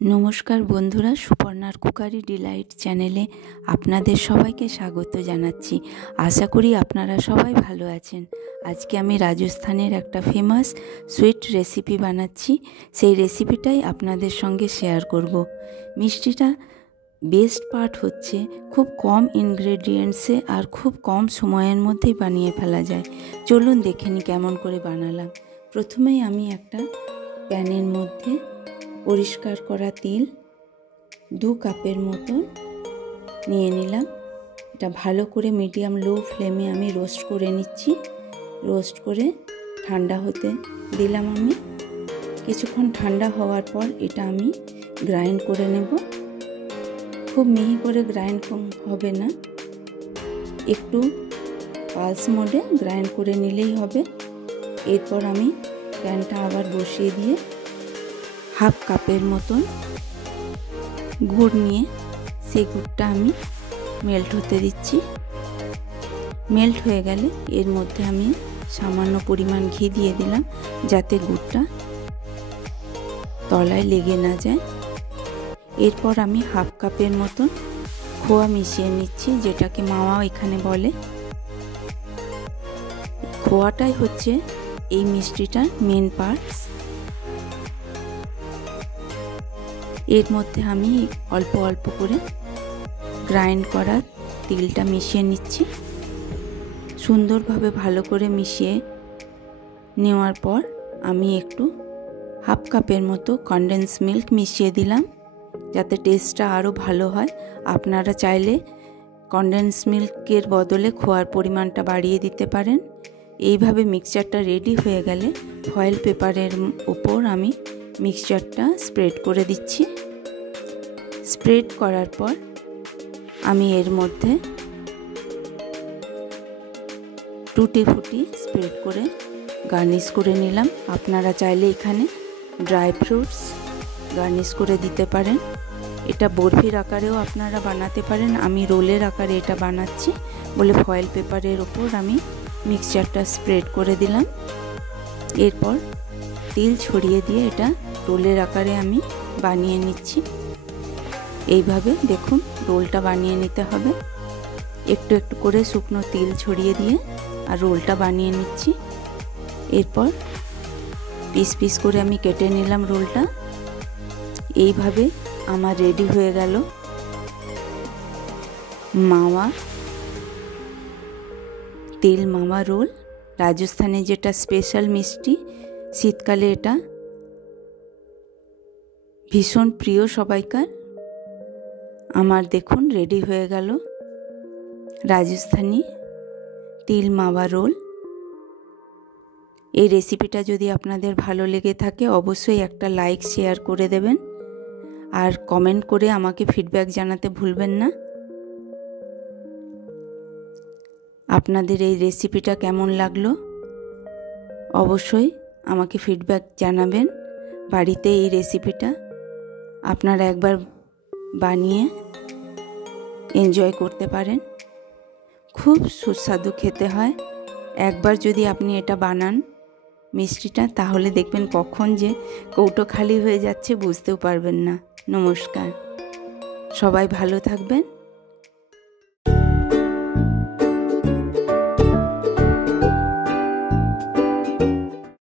নমস্কার বন্ধুরা, সুপর্ণার cookery Deloitte চ্যানেলে আপনাদের সবাইকে স্বাগত জানাচ্ছি। আশা করি আপনারা সবাই ভালো আছেন। আজকে আমি রাজস্থানের একটা ফেমাস সুইট রেসিপি বানাচ্ছি। সেই রেসিপিটাই আপনাদের সঙ্গে শেয়ার করব। মিষ্টিটা বেস্ট পার্ট হচ্ছে খুব কম ইনগ্রেডিয়েন্টসে আর খুব কম সময়ের মধ্যেই বানিয়ে ফেলা যায়। চলুন দেখে নিই কেমন করে বানালাম। প্রথমেই আমি একটা প্যানের মধ্যে পরিষ্কার করা তিল 2 কাপের মতন নিয়ে নিলাম। এটা ভালো করে মিডিয়াম লো ফ্লেমে আমি রোস্ট করে নিচ্ছি। রোস্ট করে ঠান্ডা হতে দিলাম আমি। কিছুক্ষণ ঠান্ডা হওয়ার পর এটা আমি গ্রাইন্ড করে নেব। খুব মিহি করে গ্রাইন্ড হবে না, একটু পালস মোডে গ্রাইন্ড করে নিলেই হবে। এরপর আমি প্যানটা আবার বসিয়ে দিয়ে হাফ কাপের মতন গুড় নিয়ে সেই গুড়টা আমি মেল্ট হতে দিচ্ছি। মেল্ট হয়ে গেলে এর মধ্যে আমি সামান্য পরিমাণ ঘি দিয়ে দিলাম, যাতে গুড়টা তলায় লেগে না যায়। এরপর আমি হাফ কাপের মতন খোয়া মিশিয়ে নিচ্ছি, যেটাকে মাওয়া এখানে বলে। খোয়াটাই হচ্ছে এই মিষ্টিটার মেন পার্টস। এর মধ্যে আমি অল্প অল্প করে গ্রাইন্ড করা তিলটা মিশিয়ে নিচ্ছি। সুন্দরভাবে ভালো করে মিশিয়ে নেওয়ার পর আমি একটু হাফ কাপের মতো কনডেন্স মিল্ক মিশিয়ে দিলাম, যাতে টেস্টটা আরও ভালো হয়। আপনারা চাইলে কনডেন্স মিল্কের বদলে খোয়ার পরিমাণটা বাড়িয়ে দিতে পারেন। এইভাবে মিক্সচারটা রেডি হয়ে গেলে ফয়েল পেপারের উপর আমি মিক্সচারটা স্প্রেড করে দিচ্ছি। স্প্রেড করার পর আমি এর মধ্যে টুটি ফুটি স্প্রেড করে গার্নিশ করে নিলাম। আপনারা চাইলে এখানে ড্রাই ফ্রুটস গার্নিশ করে দিতে পারেন। এটা বরফির আকারেও আপনারা বানাতে পারেন। আমি রোলের আকারে এটা বানাচ্ছি বলে ফয়েল পেপারের ওপর আমি মিক্সচারটা স্প্রেড করে দিলাম। এরপর তিল ছড়িয়ে দিয়ে এটা রোলের আকারে আমি বানিয়ে নিচ্ছি। এইভাবে দেখুন রোলটা বানিয়ে নিতে হবে। একটু একটু করে শুকনো তিল ছড়িয়ে দিয়ে আর রোলটা বানিয়ে নিচ্ছি। এরপর পিস পিস করে আমি কেটে নিলাম রোলটা। এইভাবে আমার রেডি হয়ে গেল মাওয়া তিল মাওয়া রোল। রাজস্থানে যেটা স্পেশাল মিষ্টি, শীতকালে এটা ভীষণ প্রিয় সবাইকার। আমার দেখুন রেডি হয়ে গেল রাজস্থানি তিল মাওয়া রোল। এই রেসিপিটা যদি আপনাদের ভালো লেগে থাকে অবশ্যই একটা লাইক শেয়ার করে দেবেন, আর কমেন্ট করে আমাকে ফিডব্যাক জানাতে ভুলবেন না। আপনাদের এই রেসিপিটা কেমন লাগলো অবশ্যই আমাকে ফিডব্যাক জানাবেন। বাড়িতে এই রেসিপিটা আপনারা একবার বানিয়ে এনজয় করতে পারেন। খুব সুস্বাদু খেতে হয়। একবার যদি আপনি এটা বানান মিষ্টিটা, তাহলে দেখবেন কখন যে কৌটো খালি হয়ে যাচ্ছে বুঝতেও পারবেন না। নমস্কার, সবাই ভালো থাকবেন।